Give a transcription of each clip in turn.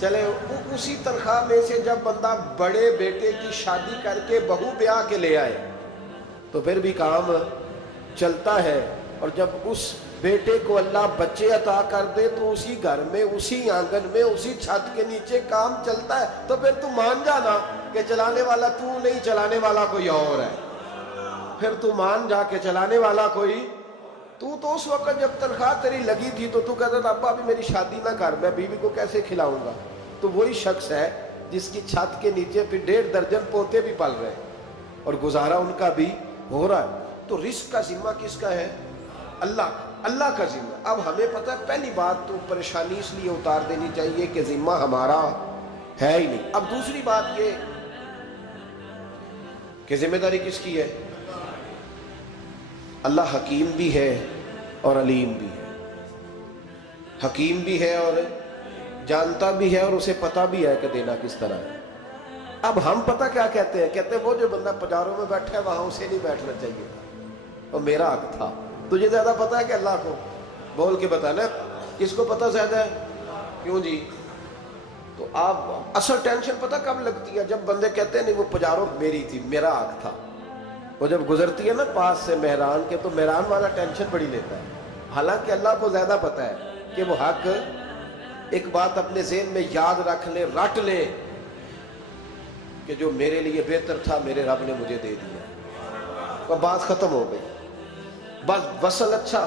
چلے اسی تنخواہ میں سے جب بندہ بڑے بیٹے کی شادی کر کے بہو بیاہ کے لے آئے تو پھر بھی کام چلتا ہے. اور جب اس بیٹے کو اللہ بچے عطا کر دے تو اسی گھر میں، اسی آنگن میں، اسی چھت کے نیچے کام چلتا ہے. تو پھر تو مان جانا کہ چلانے والا تو نہیں، چلانے والا کوئی اور ہے. پھر تو مان جا کے چلانے والا کوئی تو اس وقت جب تنخواہ تیری لگی تھی تو کہتا تھا ابا ابھی میری شادی نہ کر، میں بیوی کو کیسے کھلاؤں گا. تو وہی شخص ہے جس کی چھت کے نیچے پھر 1.5 درجن پوتے بھی پل رہے ہیں اور گزارا ان کا بھی ہو رہا ہے. تو رزق کا ذمہ کس کا ہے؟ اللہ کا ذمہ. اب ہمیں پتہ ہے پہلی بات تو پریشانی اس لیے اتار دینی چاہیے کہ ذمہ ہمارا ہے ہی نہیں. اب دوسری بات یہ کہ ذمہ داری کس کی ہے؟ اللہ حکیم بھی ہے اور علیم بھی ہے. حکیم بھی ہے اور جانتا بھی ہے اور اسے پتہ بھی ہے کہ دینا کس طرح ہے. اب ہم پتہ کیا کہتے ہیں؟ کہتے ہیں وہ جو بندہ پجاروں میں بیٹھا ہے وہاں اسے نہیں بیٹھنا چاہیے تھا اور میرا حق تھا. تجھے زیادہ پتہ ہے کہ اللہ کو؟ بول کے بتانا کس کو پتہ زیادہ ہے؟ کیوں جی؟ تو آپ اصل ٹینشن پتہ کب لگتی ہے؟ جب بندے کہتے ہیں نہیں وہ پجاروں میری تھی، میرا حق تھا. وہ جب گزرتی ہے نا پاس سے مہران کے تو مہران والا ٹینشن بڑی لیتا ہے. حالانکہ اللہ کو زیادہ پتہ ہے کہ وہ حق. ایک بات اپنے ذہن میں یاد رکھ لے، رٹ لے کہ جو میرے لیے بہتر تھا میرے رب نے مجھے دے دیا. تو بات ختم ہو گئی. بس وصل اچھا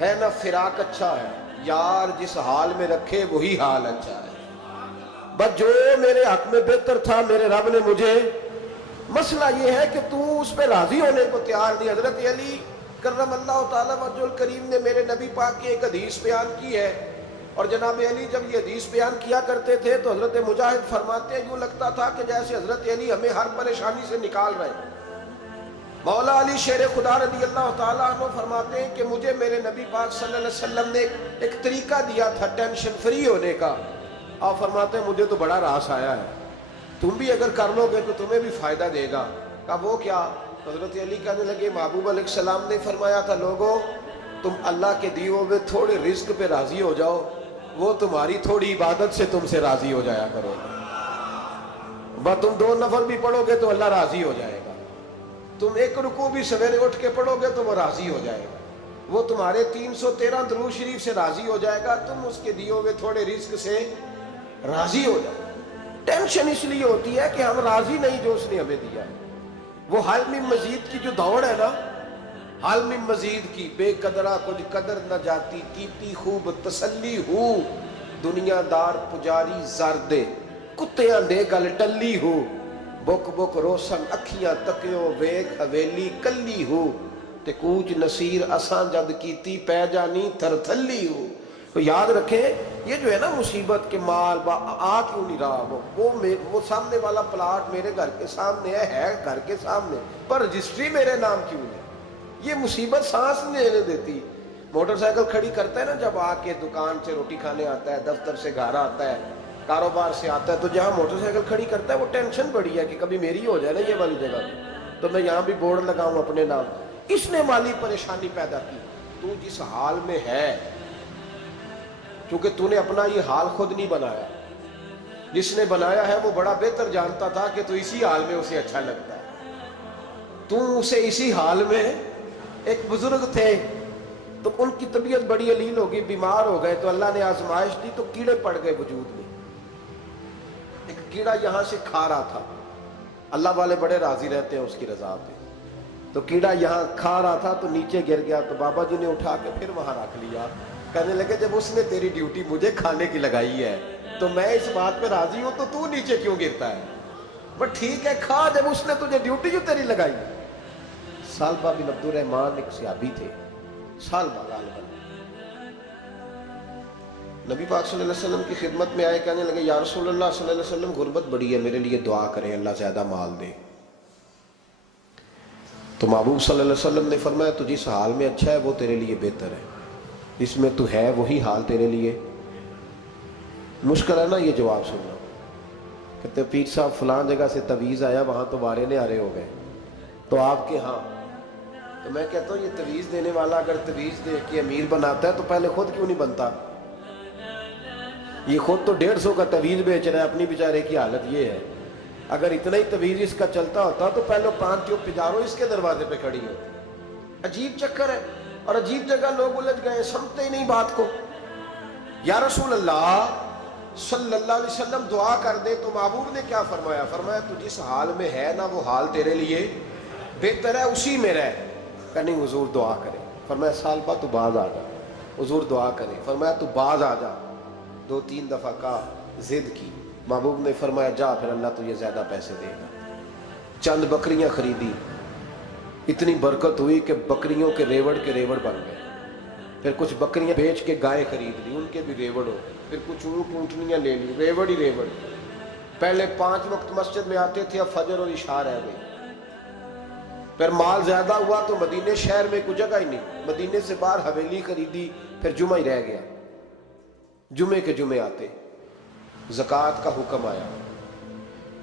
ہے نہ فراق اچھا ہے، یار جس حال میں رکھے وہی حال اچھا ہے. بس جو میرے حق میں بہتر تھا میرے رب نے مجھے. مسئلہ یہ ہے کہ تو اس پہ راضی ہونے کو تیار نہیں. حضرت علی کرم اللہ تعالیٰ وجہ الکریم نے میرے نبی پاک کی ایک حدیث بیان کی ہے اور جناب علی جب یہ حدیث بیان کیا کرتے تھے تو حضرت مجاہد فرماتے ہیں یوں لگتا تھا کہ جیسے حضرت علی ہمیں ہر پریشانی سے نکال رہے ہیں. مولا علی شیر خدا رضی اللہ تعالیٰ عنہ فرماتے ہیں کہ مجھے میرے نبی پاک صلی اللہ علیہ وسلم نے ایک طریقہ دیا تھا ٹینشن فری ہونے کا. آپ فرماتے ہیں مجھے تو بڑا راس آیا ہے، تم بھی اگر کر لو گے تو تمہیں بھی فائدہ دے گا. کہا وہ کیا؟ حضرت علی کہنے لگے محبوب علیہ السلام نے فرمایا تھا لوگوں تم اللہ کے دیے ہوئے تھوڑے رزق پہ راضی ہو جاؤ، وہ تمہاری تھوڑی عبادت سے تم سے راضی ہو جایا کرو. بس تم 2 نفل بھی پڑھو گے تو اللہ راضی ہو جائے گا. تم 1 رکوع بھی سویرے اٹھ کے پڑھو گے تو وہ راضی ہو جائے گا. وہ تمہارے 313 درود شریف سے راضی ہو جائے گا. تم اس کے دیے ہوئے تھوڑے رزق سے راضی ہو جاؤ. ٹینشن اس لیے ہوتی ہے کہ ہم راضی نہیں جو اس نے ہمیں دیا ہے. وہ حال میں مزید کی جو دوڑ ہے نا، حال میں مزید کی بے قدرہ کچھ قدر نہ جاتی، کیتی خوب تسلی ہو دنیا دار پجاری زردے کتیاں دے گل ٹلی ہو بک بک روشن اکھیاں تکیو ویک حویلی کلی ہو تے کوچ نصیر اساں جد کیتی پہ جانی تھر تھلی ہو. تو یاد رکھیں یہ جو ہے نا مصیبت کے مال آ کیوں نہیں رہا، وہ سامنے والا پلاٹ میرے گھر کے سامنے ہے گھر کے سامنے پر رجسٹری میرے نام کیوں نہیں. یہ مصیبت سانس نہیں لینے دیتی. موٹر سائیکل کھڑی کرتا ہے نا جب آ کے دکان سے روٹی کھانے آتا ہے، دفتر سے گھر آتا ہے، کاروبار سے آتا ہے، تو جہاں موٹر سائیکل کھڑی کرتا ہے وہ ٹینشن بڑی ہے کہ کبھی میری ہو جائے نا یہ والی جگہ تو میں یہاں بھی بورڈ لگاؤں اپنے نام. اس نے مالی پریشانی پیدا کی. تو جس حال میں ہے کیونکہ تو نے اپنا یہ حال خود نہیں بنایا، جس نے بنایا ہے وہ بڑا بہتر جانتا تھا کہ تو اسی حال میں اسے اچھا لگتا ہے. تو اسے اسی حال میں. ایک بزرگ تھے تو ان کی طبیعت بڑی علیل ہوگی، بیمار ہو گئے تو اللہ نے آزمائش دی تو کیڑے پڑ گئے وجود میں. ایک کیڑا یہاں سے کھا رہا تھا، اللہ والے بڑے راضی رہتے ہیں اس کی رضا پہ. تو کیڑا یہاں کھا رہا تھا تو نیچے گر گیا تو بابا جی نے اٹھا کے پھر وہاں رکھ لیا. کہنے لگے جب اس نے تیری ڈیوٹی مجھے کھانے کی لگائی ہے تو میں اس بات پہ راضی ہوں تو نیچے کیوں گرتا ہے؟ بس ٹھیک ہے کھا جب اس نے تجھے ڈیوٹی جو تیری لگائی. سالبہ بن عبد الرحمن ایک صحابی تھے، سالبہ غالباً نبی پاک صلی اللہ علیہ وسلم کی خدمت میں آئے. کہنے لگے یا رسول اللہ صلی اللہ علیہ وسلم غربت بڑی ہے، میرے لیے دعا کریں اللہ زیادہ مال دے. تو محبوب صلی اللہ علیہ وسلم نے فرمایا تو جس حال میں اچھا ہے وہ تیرے لیے بہتر ہے، اس میں تو ہے وہی حال تیرے لیے. مشکل ہے نا یہ جواب سننا. کہتے پیر صاحب فلاں جگہ سے تویز آیا وہاں تو وارے نے آرے ہو گئے تو آپ کے ہاں. تو میں کہتا ہوں یہ تویز دینے والا اگر تویز دے کے امیر بناتا ہے تو پہلے خود کیوں نہیں بنتا؟ یہ خود تو 150 کا تویز بیچ رہا ہے، اپنی بیچارے کی حالت یہ ہے۔ اگر اتنا ہی تویز اس کا چلتا ہوتا تو پہلے 5 جو پجاروں اس کے دروازے پہ کھڑی ہوتی۔ عجیب چکر ہے، اور عجیب جگہ لوگ الجھ گئے، سمجھتے ہی نہیں بات کو۔ یا رسول اللہ صلی اللہ علیہ وسلم دعا کر دے تو محبوب نے کیا فرمایا؟ فرمایا تو جس حال میں ہے نا وہ حال تیرے لیے بہتر ہے، اسی میں رہ۔ کہ نہیں حضور دعا کرے۔ فرمایا سال بعد تو باز آ جا۔ حضور دعا کرے۔ فرمایا تو باز آ جا۔ 2-3 دفعہ کا ضد کی، محبوب نے فرمایا جا پھر اللہ تجھے زیادہ پیسے دے گا۔ چند بکریاں خریدی، اتنی برکت ہوئی کہ بکریوں کے ریوڑ بن گئے۔ پھر کچھ بکریاں بیچ کے گائے خرید لی، ان کے بھی ریوڑ ہو۔ پھر کچھ اونٹ اونٹنیاں لے لی، ریوڑ ہی ریوڑ۔ پہلے 5 وقت مسجد میں آتے تھے، اب فجر اور عشاء رہ گئی۔ پھر مال زیادہ ہوا تو مدینے شہر میں کوئی جگہ ہی نہیں، مدینے سے باہر حویلی خریدی، پھر جمعہ ہی رہ گیا۔ جمعے کے جمعے آتے، زکوٰۃ کا حکم آیا۔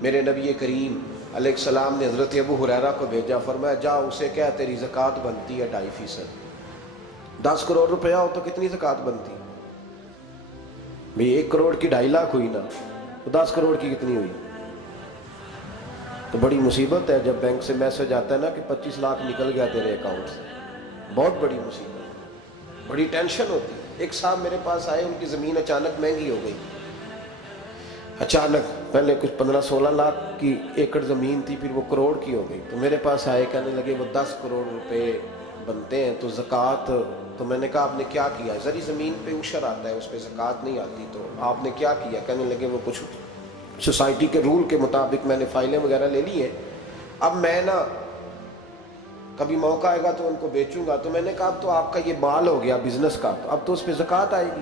میرے نبی کریم علیہ السلام نے حضرت ابو ہریرہ کو بھیجا، فرمایا جا اسے کہہ تیری زکوٰۃ بنتی ہے 2.5%۔ 10 کروڑ روپیہ ہو تو کتنی زکوٰۃ بنتی؟ بھئی 1 کروڑ کی 2.5 لاکھ ہوئی نا، تو 10 کروڑ کی کتنی ہوئی؟ تو بڑی مصیبت ہے جب بینک سے میسج آتا ہے نا کہ 25 لاکھ نکل گیا تیرے اکاؤنٹ سے، بہت بڑی مصیبت، بڑی ٹینشن ہوتی ہے۔ ایک صاحب میرے پاس آئے، ان کی زمین اچانک مہنگی ہو گئی، اچانک پہلے کچھ 15-16 لاکھ کی ایکڑ زمین تھی، پھر وہ کروڑ کی ہو گئی۔ تو میرے پاس آئے، کہنے لگے وہ 10 کروڑ روپے بنتے ہیں تو زکوٰۃ، تو میں نے کہا آپ نے کیا کیا؟ زری زمین پہ عشر آتا ہے، اس پہ زکوٰۃ نہیں آتی، تو آپ نے کیا کیا؟ کہنے لگے وہ کچھ سوسائٹی کے رول کے مطابق میں نے فائلیں وغیرہ لے لی ہیں، اب میں نا کبھی موقع آئے گا تو ان کو بیچوں گا۔ تو میں نے کہا اب تو آپ کا یہ مال ہو گیا بزنس کا، تو اب تو اس پہ زکوٰۃ آئے گی۔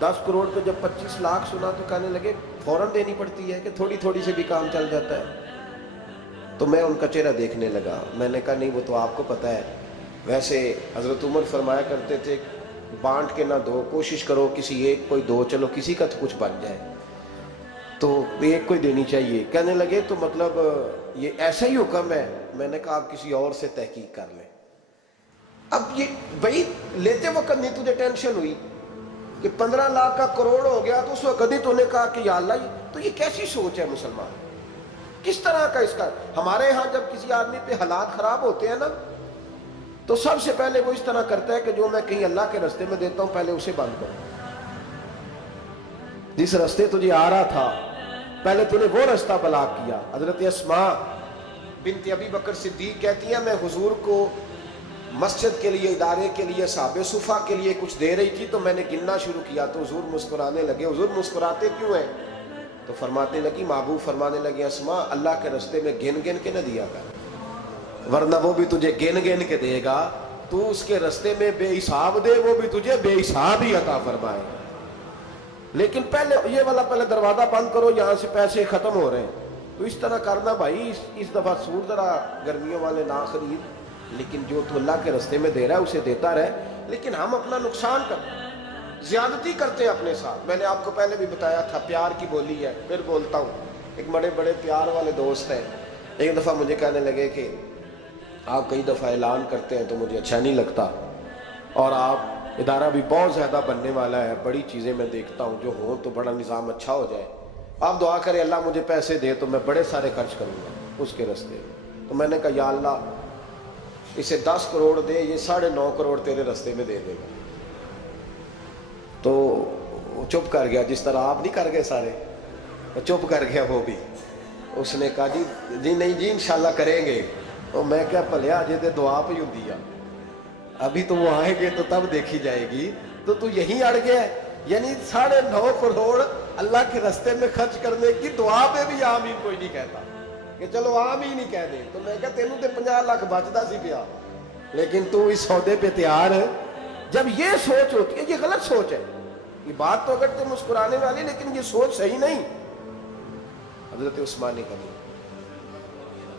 10 کروڑ پہ جب 25 لاکھ سنا تو کہنے لگے فوراً دینی پڑتی ہے کہ تھوڑی تھوڑی سے بھی کام چل جاتا ہے؟ تو میں ان کا چہرہ دیکھنے لگا، میں نے کہا نہیں وہ تو آپ کو پتہ ہے، ویسے حضرت عمر فرمایا کرتے تھے بانٹ کے نہ دو، کوشش کرو کسی ایک کوئی دو، چلو کسی کا تو کچھ بن جائے، تو ایک کوئی دینی چاہیے۔ کہنے لگے تو مطلب یہ ایسا ہی حکم ہے؟ میں نے کہا آپ کسی اور سے تحقیق کر لیں۔ اب یہ بھائی لیتے وقت نہیں تجھے ٹینشن ہوئی کہ 15 لاکھ کا کروڑ ہو گیا، تو اس وقت کبھی تو نے کہا کہ یا اللہ، تو یہ کیسی سوچ ہے مسلمان؟ کس طرح کا اس کا؟ ہمارے ہاں جب کسی آدمی پہ حالات خراب ہوتے ہیں نا تو سب سے پہلے وہ اس طرح کرتا ہے کہ جو میں کہیں اللہ کے راستے میں دیتا ہوں پہلے اسے بند کروں۔ جس راستے تجھے آ رہا تھا پہلے تو نے وہ راستہ بلاک کیا۔ حضرت اسماء بنت ابی بکر صدیق کہتی ہیں میں حضور کو مسجد کے لیے، ادارے کے لیے، صحابہ صفا کے لیے کچھ دے رہی تھی، تو میں نے گننا شروع کیا تو حضور مسکرانے لگے۔ حضور مسکراتے کیوں ہیں؟ تو فرمانے لگی، محبوب فرمانے لگے اسماء اللہ کے راستے میں گن گن کے نہ دیا کر، ورنہ وہ بھی تجھے گن گن کے دے گا، تو اس کے راستے میں بے حساب دے، وہ بھی تجھے بے حساب ہی عطا فرمائے۔ لیکن پہلے یہ والا پہلے دروازہ بند کرو، یہاں سے پیسے ختم ہو رہے ہیں، تو اس طرح کرنا بھائی۔ اس دفعہ سور ذرا گرمیوں والے نہ خرید، لیکن جو تو اللہ کے راستے میں دے رہا ہے اسے دیتا رہے۔ لیکن ہم اپنا نقصان کرتے ہیں، زیادتی کرتے ہیں اپنے ساتھ۔ میں نے آپ کو پہلے بھی بتایا تھا پیار کی بولی ہے، پھر بولتا ہوں۔ ایک بڑے بڑے پیار والے دوست ہیں، ایک دفعہ مجھے کہنے لگے کہ آپ کئی دفعہ اعلان کرتے ہیں تو مجھے اچھا نہیں لگتا، اور آپ ادارہ بھی بہت زیادہ بننے والا ہے، بڑی چیزیں میں دیکھتا ہوں جو ہوں تو بڑا نظام اچھا ہو جائے، آپ دعا کریں اللہ مجھے پیسے دے تو میں بڑے سارے خرچ کروں گا اس کے راستے میں۔ تو میں نے کہا یا اللہ اسے 10 کروڑ دے، یہ 9.5 کروڑ تیرے راستے میں دے دے گا۔ تو وہ چپ کر گیا، جس طرح آپ نہیں کر گئے سارے، وہ چپ کر گیا وہ بھی۔ اس نے کہا جی نہیں جی انشاءاللہ کریں گے۔ تو میں کیا پلیا جی تے دعا پہ ہی دیا، ابھی تو وہ آئیں گے تو تب دیکھی جائے گی، تو یہیں اڑ گیا ہے۔ یعنی 9.5 کروڑ اللہ کے راستے میں خرچ کرنے کی دعا پہ بھی آمین کوئی نہیں کہتا کہ چلو آمین ہی کہہ دے۔ تو میں کہا تینوں تے 50 لاکھ بچتا سی پیا، لیکن تو اس سودے پہ تیار ہے۔ جب یہ سوچ ہوتی ہے، یہ غلط سوچ ہے، یہ بات تو اگر تو مسکرانے والی، لیکن یہ سوچ صحیح نہیں۔ حضرت عثمان غنی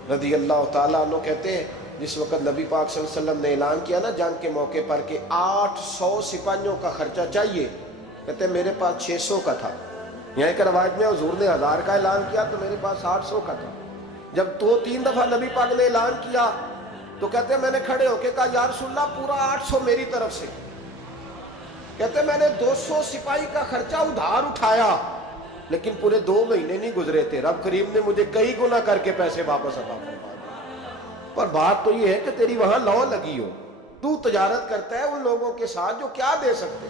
رضی اللہ تعالیٰ عنہ کہتے ہیں جس وقت نبی پاک صلی اللہ علیہ وسلم نے اعلان کیا نا جنگ کے موقع پر کہ 800 سپاہیوں کا خرچہ چاہیے، کہتے ہیں میرے پاس 600 کا تھا۔ یہاں ایک روایت میں حضور نے 1000 کا اعلان کیا تو میرے پاس 800 کا تھا۔ جب 2-3 دفعہ نبی پاک نے اعلان کیا تو کہتے ہیں میں نے کھڑے ہو کے کہا یا رسول اللہ پورا 800 میری طرف سے۔ کہتے میں نے 200 سپاہی کا خرچہ ادھار اٹھایا لیکن پورے 2 مہینے نہیں گزرے تھے، رب کریم نے مجھے کئی گنا کر کے پیسے واپس عطا فرما دیے۔ پر بات تو یہ ہے کہ تیری وہاں لو لگی ہو، تو تجارت کرتا ہے ان لوگوں کے ساتھ جو کیا دے سکتے۔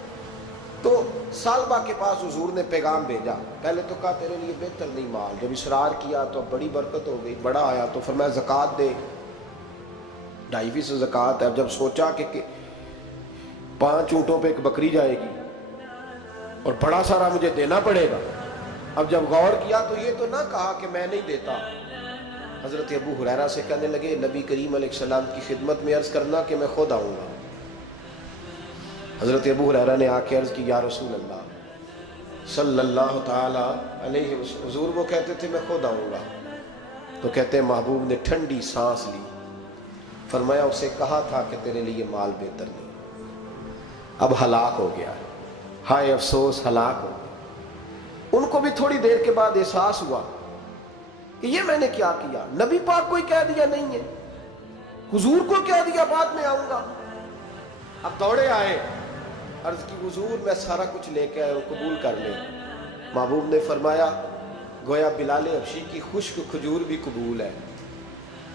تو سالبہ کے پاس حضور نے پیغام بھیجا، پہلے تو کہا تیرے لیے بہتر نہیں مال، جب اصرار کیا تو بڑی برکت ہو گئی، بڑا آیا تو فرمایا زکوٰۃ دے، 2.5% زکوٰۃ ہے۔ اب جب سوچا کہ 5 اونٹوں پہ ایک بکری جائے گی اور بڑا سارا مجھے دینا پڑے گا، اب جب غور کیا تو یہ تو نہ کہا کہ میں نہیں دیتا۔ حضرت ابو ہریرہ سے کہنے لگے نبی کریم علیہ السلام کی خدمت میں عرض کرنا کہ میں خود آؤں گا۔ حضرت ابو ہریرہ نے آ کے عرض کی یا رسول اللہ صلی اللہ تعالی علیہ وسلم، حضور وہ کہتے تھے میں خود آؤں گا، تو کہتے ہیں محبوب نے ٹھنڈی سانس لی، فرمایا اسے کہا تھا کہ تیرے لیے مال بہتر نہیں، اب ہلاک ہو گیا ہے، ہائے افسوس ہلاک ہو گیا۔ ان کو بھی تھوڑی دیر کے بعد احساس ہوا کہ یہ میں نے کیا کیا، نبی پاک کو ہی کہہ دیا نہیں ہے، حضور کو کہہ دیا بعد میں آؤں گا۔ اب دوڑے آئے، عرض کی حضور میں سارا کچھ لے کے آئے ہوں، قبول کر لیں۔ محبوب نے فرمایا گویا بلال حبشی کی خشک کھجور بھی قبول ہے،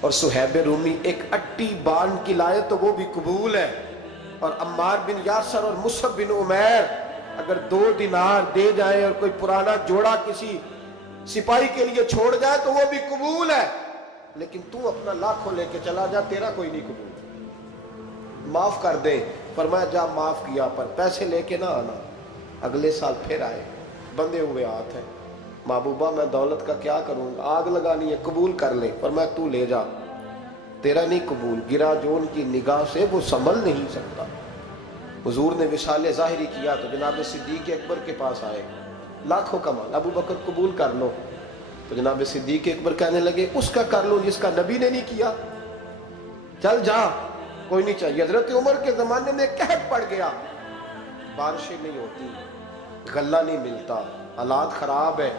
اور صہیب رومی ایک اٹی بان کی لائے تو وہ بھی قبول ہے، اور عمار بن یاسر اور مصعب بن عمیر اگر 2 دینار دے جائیں اور کوئی پرانا جوڑا کسی سپاہی کے لیے چھوڑ جائے تو وہ بھی قبول ہے، لیکن تو اپنا لاکھوں لے کے چلا جا، تیرا کوئی نہیں قبول، معاف کر دے۔ فرمایا جا معاف کیا پر پیسے لے کے نہ آنا۔ اگلے سال پھر آئے، بندے ہوئے ہاتھ ہیں، محبوبہ میں دولت کا کیا کروں گا، آگ لگانی ہے، قبول کر لے۔ فرمایا تو لے جا، تیرا نہیں قبول، گرا جو ان کی نگاہ سے وہ سنبھل نہیں سکتا۔ حضور نے وصال ظاہری کیا تو جناب صدیق اکبر کے پاس آئے، لاکھوں کا مال، ابو بکر قبول کر لو، تو جناب صدیق اکبر کہنے لگے اس کا کر لو جس کا نبی نے نہیں کیا، چل جا کوئی نہیں چاہیے۔ حضرت عمر کے زمانے میں قحط پڑ گیا، بارشیں نہیں ہوتی، غلہ نہیں ملتا، حالات خراب ہے،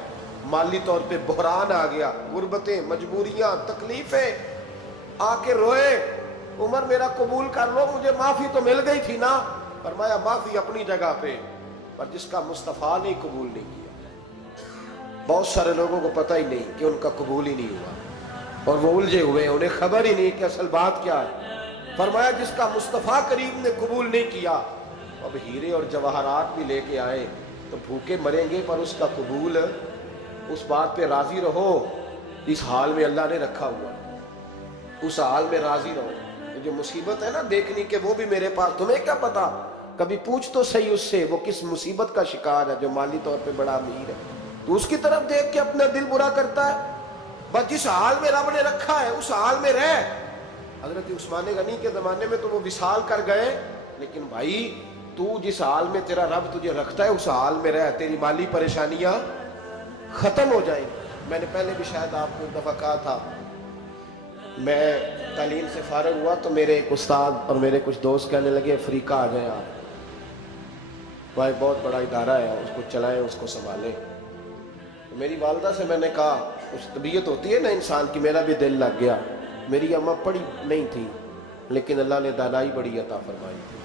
مالی طور پہ بحران آ گیا، غربتیں، مجبوریاں، تکلیفیں، آ کے روئے، عمر میرا قبول کر لو، مجھے معافی تو مل گئی تھی نا۔ فرمایا معافی اپنی جگہ پہ، پر جس کا مصطفیٰ نے قبول نہیں کیا۔ بہت سارے لوگوں کو پتہ ہی نہیں کہ ان کا قبول ہی نہیں ہوا، اور وہ الجھے ہوئے، انہیں خبر ہی نہیں کہ اصل بات کیا ہے۔ فرمایا جس کا مصطفیٰ کریم نے قبول نہیں کیا، اب ہیرے اور جواہرات بھی لے کے آئے تو بھوکے مریں گے، پر اس کا قبول، اس بات پہ راضی رہو، اس حال میں اللہ نے رکھا ہوا، اس حال میں راضی رہو۔ جو مصیبت ہے نا دیکھنی کہ وہ بھی میرے پاس، تمہیں کیا پتا، کبھی پوچھ تو صحیح اس سے وہ کس مصیبت کا شکار ہے، جو مالی طور پہ بڑا امیر ہے، تو اس کی طرف دیکھ کے اپنا دل برا کرتا ہے۔ بس جس حال میں رب نے رکھا ہے اس حال میں رہ۔ حضرت عثمان غنی کے زمانے میں تو وہ وصال کر گئے، لیکن بھائی تو جس حال میں تیرا رب تجھے رکھتا ہے اس حال میں رہ، تیری مالی پریشانیاں ختم ہو جائیں۔ میں نے پہلے بھی شاید آپ کو ایک دفعہ کہا تھا، میں تعلیم سے فارغ ہوا تو میرے ایک استاد اور میرے کچھ دوست کہنے لگے افریقہ آ جائیں آپ، بھائی بہت بڑا ادارہ ہے، اس کو چلائیں، اس کو سنبھالیں۔ میری والدہ سے میں نے کہا، کچھ طبیعت ہوتی ہے نا انسان کی، میرا بھی دل لگ گیا۔ میری اماں پڑھی نہیں تھی لیکن اللہ نے دانائی بڑی عطا فرمائی تھی،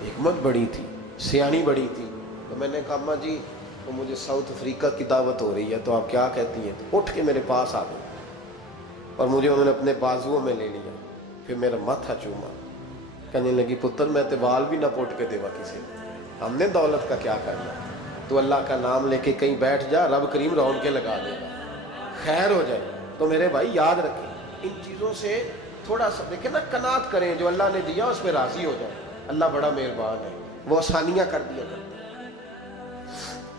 حکمت بڑی تھی، سیانی بڑی تھی۔ تو میں نے کہا اماں جی وہ مجھے ساؤتھ افریقہ کی دعوت ہو رہی ہے تو آپ کیا کہتی ہیں؟ تو اٹھ کے میرے پاس آ گئے اور مجھے انہوں نے اپنے بازوؤں میں لے لیا، پھر میرا ماتھا چوما، کہنے لگی پتر میں تے وال بھی نہ پوٹ کے دیوا کسی نے، ہم نے دولت کا کیا کرنا، تو اللہ کا نام لے کے کہیں بیٹھ جا، رب کریم رون کے لگا دے گا، خیر ہو جائے۔ تو میرے بھائی یاد رکھیں ان چیزوں سے تھوڑا سا دیکھیں نا، قناعت کریں، جو اللہ نے دیا اس پہ راضی ہو جائے، اللہ بڑا مہربان ہے، وہ آسانیاں کر دیا کرتا ہے۔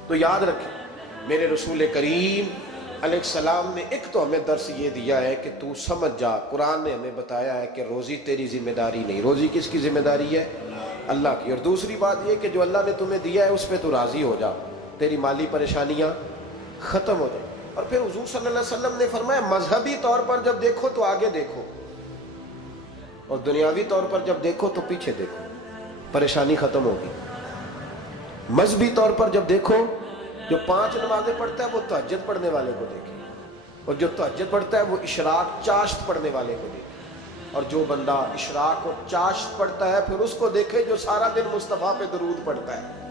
تو یاد رکھیں میرے رسول کریم علیہ السلام نے ایک تو ہمیں درس یہ دیا ہے کہ تو سمجھ جا، قرآن نے ہمیں بتایا ہے کہ روزی تیری ذمہ داری نہیں، روزی کس کی ذمہ داری ہے؟ اللہ کی۔ اور دوسری بات یہ کہ جو اللہ نے تمہیں دیا ہے اس پہ تو راضی ہو جا، تیری مالی پریشانیاں ختم ہو جائیں۔ اور پھر حضور صلی اللہ علیہ وسلم نے فرمایا مذہبی طور پر جب دیکھو تو آگے دیکھو، اور دنیاوی طور پر جب دیکھو تو پیچھے دیکھو، پریشانی ختم ہوگی۔ مذہبی طور پر جب دیکھو، جو 5 نمازیں پڑھتا ہے وہ تہجد پڑھنے والے کو دیکھے، اور جو تہجد پڑھتا ہے وہ اشراق چاشت پڑھنے والے کو دیکھے، اور جو بندہ اشراق اور چاشت پڑھتا ہے پھر اس کو دیکھے جو سارا دن مصطفیٰ پہ درود پڑھتا ہے۔